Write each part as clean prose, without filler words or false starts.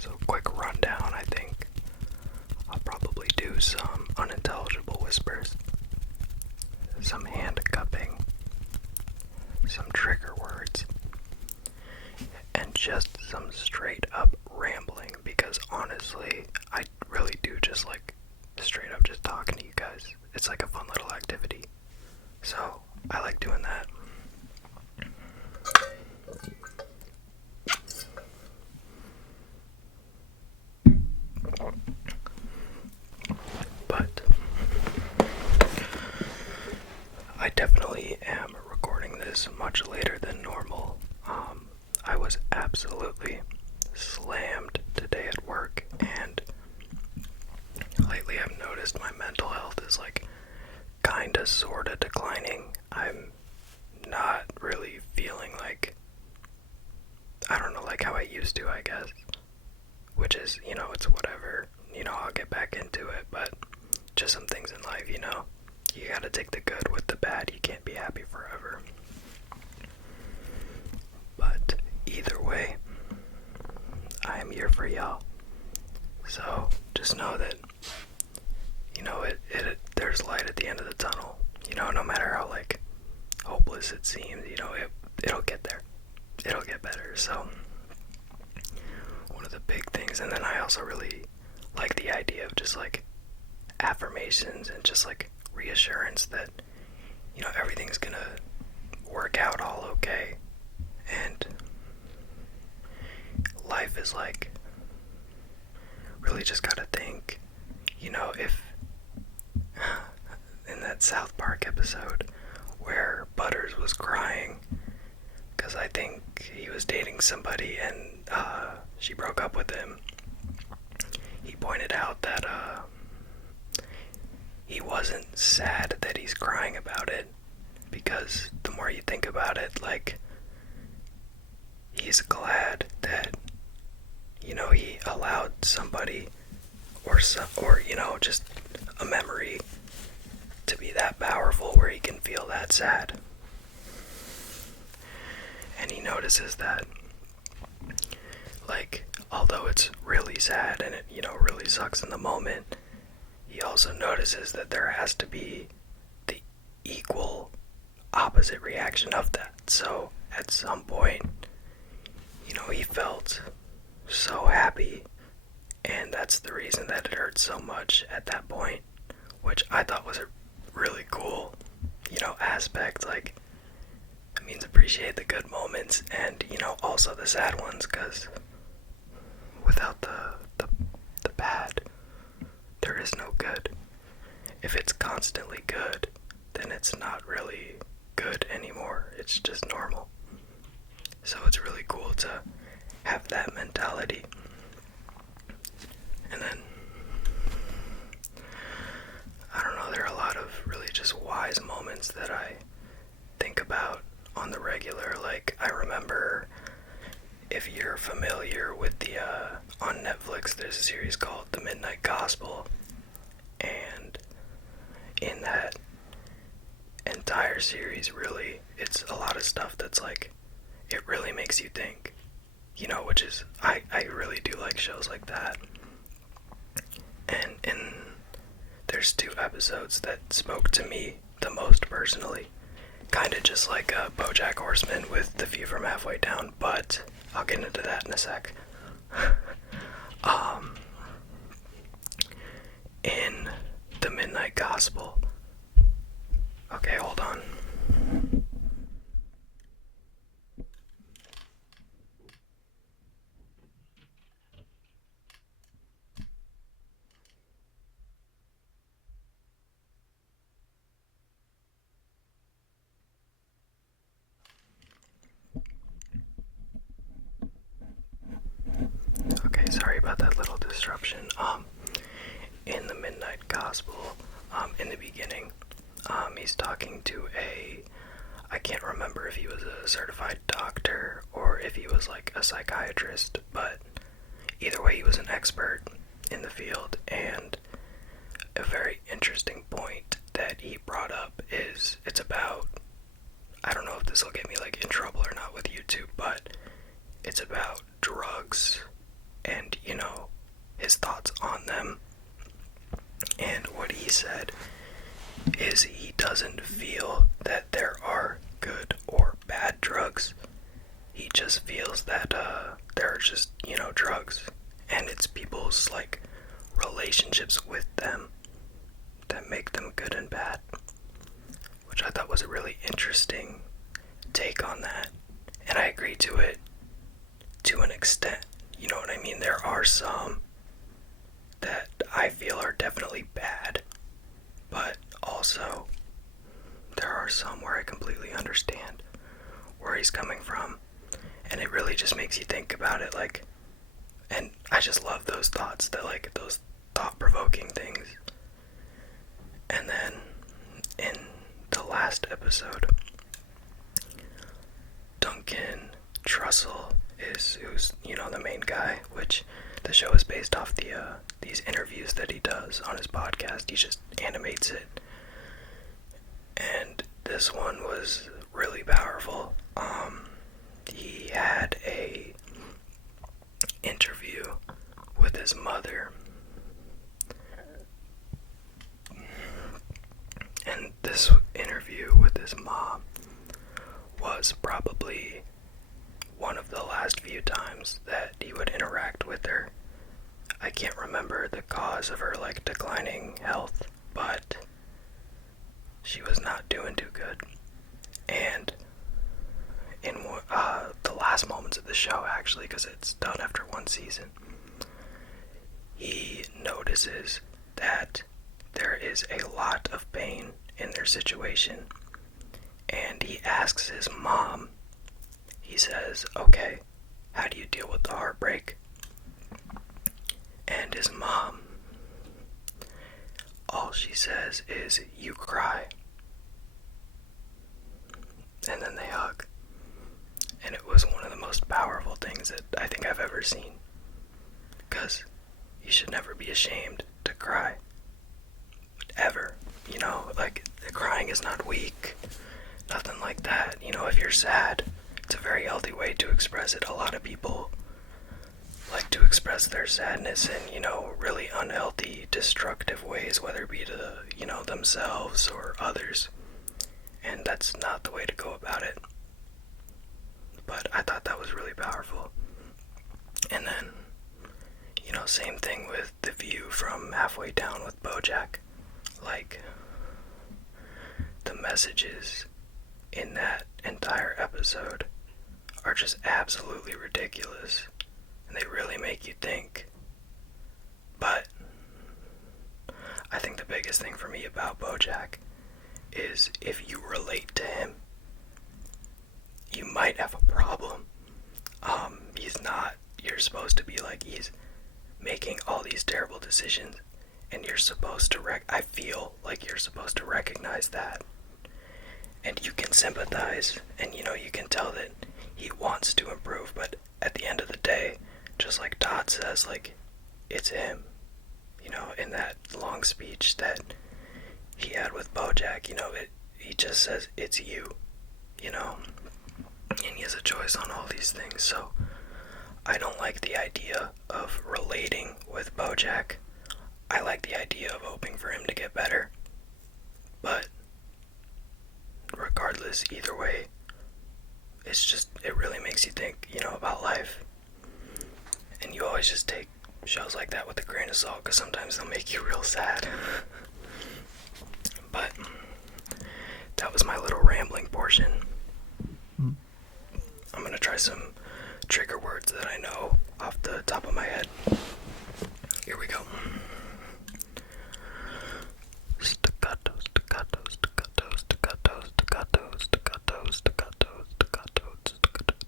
So quick rundown, I think I'll probably do some unintelligible whispers, some hand cupping, some trigger words, and just some straight up rambling, because honestly, I really do just like straight up just talking to you guys. It's like a fun little activity. So, I like doing that. But I definitely am recording this much later than normal. I was absolutely slammed today at work, and lately I've noticed my mental health is like kinda sorta declining. I'm not really feeling like, I don't know, like how I used to, I guess. Which is, it's whatever. I'll get back into it, but just some things in life, you gotta take the good with the bad. You can't be happy forever. But either way, I am here for y'all. So just know that, there's light at the end of the tunnel. No matter how like hopeless it seems, it'll get there. It'll get better. So one of the big things, and then I also really like the idea of just like affirmations and just like reassurance that everything's gonna work out all okay, and life is like, really just gotta think, if in that South Park episode where Butters was crying because I think he was dating somebody and she broke up with him, he pointed out that he wasn't sad that he's crying about it, because the more you think about it, like, he's glad that he allowed somebody or just a memory to be that powerful where he can feel that sad. And he notices that, like, although it's really sad and it really sucks in the moment, he also notices that there has to be the equal opposite reaction of that. So at some point, he felt so happy, and that's the reason that it hurt so much at that point, which I thought was a really cool, aspect. Like, it means appreciate the good moments and, also the sad ones, because without the bad, there is no good. If it's constantly good, then it's not really good anymore. It's just normal. So it's really cool to have that mentality. And then, I don't know, there are a lot of really just wise moments that I think about on the regular. Like, I remember, if you're familiar with on Netflix, there's a series called The Midnight Gospel, and in that entire series, really, it's a lot of stuff that's like, it really makes you think, which is, I really do like shows like that. And there's 2 episodes that spoke to me the most personally, kind of just like BoJack Horseman with The View from Halfway Down, but I'll get into that in a sec. In The Midnight Gospel, okay, hold on. Okay, sorry about that little disruption. In The Midnight Gospel, in the beginning, he's talking to I can't remember if he was a certified doctor or if he was like a psychiatrist, but either way, he was an expert in the field. And a very interesting point that he brought up is, it's about, I don't know if this will get me like in trouble or not with YouTube, but it's about drugs and doesn't feel that there are good or bad drugs. He just feels that there are just, drugs. And it's people's, like, relationships with them that make them good and bad. Which I thought was a really interesting take on that. And I agree to it to an extent. You know what I mean? There are some that I feel are definitely bad. But also, there are some where I completely understand where he's coming from. And it really just makes you think about it, like, and I just love those thoughts, that, like, those thought-provoking things. And then, in the last episode, Duncan Trussell who's the main guy, which the show is based off these interviews that he does on his podcast. He just animates it. And this one was really powerful. He had a interview with his mother, and this interview with his mom was probably one of the last few times that he would interact with her. I can't remember the cause of her, like, declining health, but she was not doing too good. And in the last moments of the show, actually, because it's done after one season, he notices that there is a lot of pain in their situation, and he asks his mom, he says, okay, how do you deal with the heartbreak? And his mom, all she says is, you cry. And then they hug. And it was one of the most powerful things that I think I've ever seen. Because you should never be ashamed to cry. Ever. Like, the crying is not weak. Nothing like that. If you're sad, it's a very healthy way to express it. A lot of people like to express their sadness in, really unhealthy, destructive ways, whether it be to, themselves or others. And that's not the way to go about it. But I thought that was really powerful. And then, same thing with the view from halfway down with BoJack. Like, the messages in that entire episode are just absolutely ridiculous. And they really make you think. But I think the biggest thing for me about BoJack is if you relate to him, you might have a problem. You're supposed to be like, he's making all these terrible decisions, and you're supposed to I feel like you're supposed to recognize that. And you can sympathize, and you can tell that he wants to improve, but at the end of the day, just like Todd says, like, it's him. In that long speech that he had with BoJack, he just says, it's you, and he has a choice on all these things. So I don't like the idea of relating with BoJack. I like the idea of hoping for him to get better. But regardless, either way, it really makes you think, about life. And you always just take shows like that with a grain of salt, because sometimes they'll make you real sad. But that was my little rambling portion. I'm gonna try some trigger words that I know off the top of my head. Here we go. Staccato, staccato, staccato, staccato, staccato, staccato, staccato, staccato, staccato.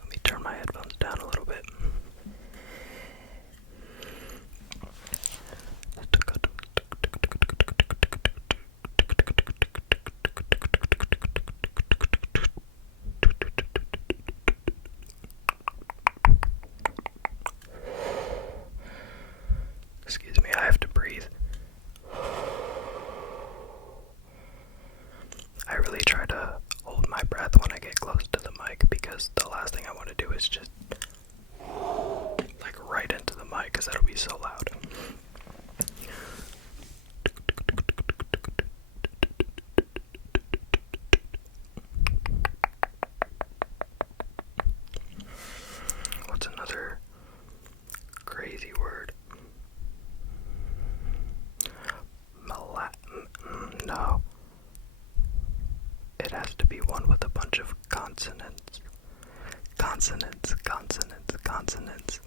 Let me turn my headphones down a little bit. consonants, consonants, consonants, consonants,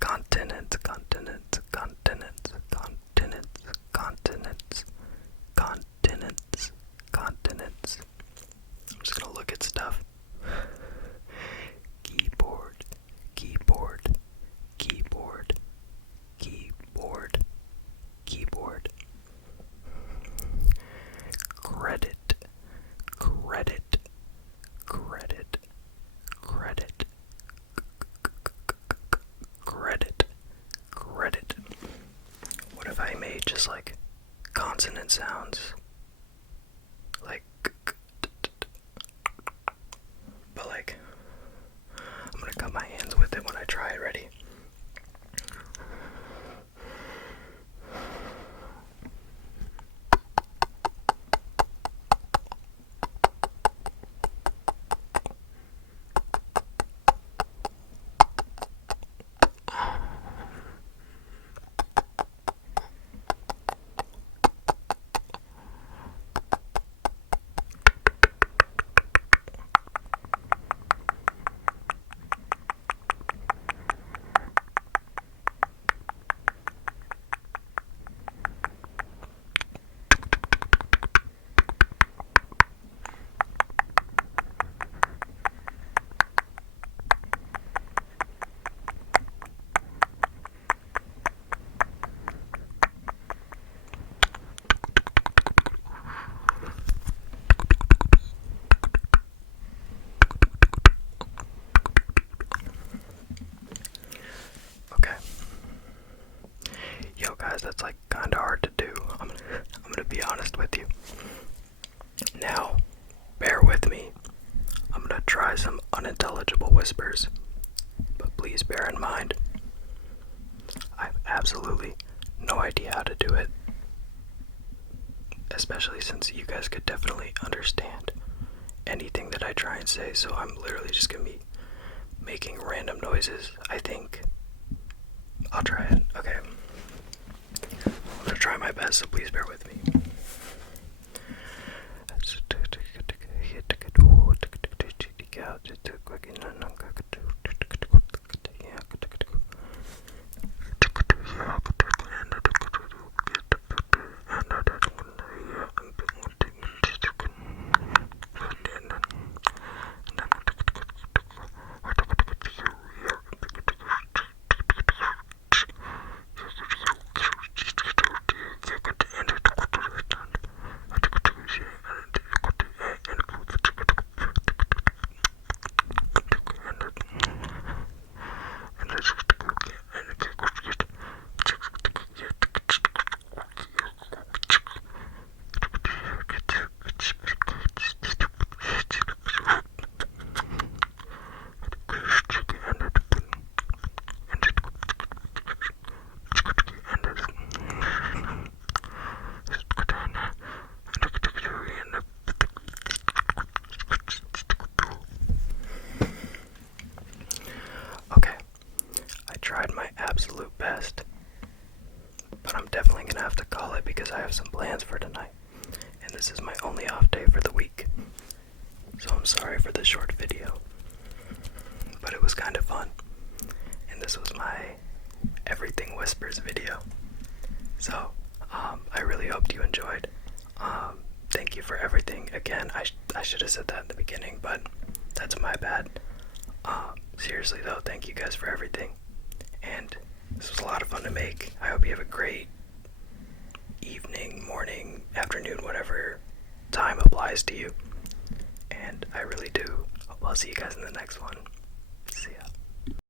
continents, continents, continents, continents, continents, continents, continents. I'm just gonna look at stuff. Keyboard, keyboard, keyboard, keyboard, keyboard. Credit, credit, credit, credit, credit, credit. What if I made just like consonant sounds? Like, but like, I'm gonna cut my hands with it when I try it. Ready? Yo guys, that's like kinda hard to do. I'm gonna be honest with you. Now, bear with me. I'm gonna try some unintelligible whispers, but please bear in mind, I have absolutely no idea how to do it, especially since you guys could definitely understand anything that I try and say, so I'm literally just gonna be making random noises. I think I'll try it. Okay. I'm gonna try my best, so please bear with me. Tried my absolute best, but I'm definitely gonna have to call it because I have some plans for tonight, and this is my only off day for the week, so I'm sorry for the short video, but it was kind of fun, and this was my Everything Whispers video, so I really hoped you enjoyed. Thank you for everything. Again, I should have said that in the beginning, but that's my bad. Seriously though, thank you guys for everything. And this was a lot of fun to make. I hope you have a great evening, morning, afternoon, whatever time applies to you. And I really do. I'll see you guys in the next one.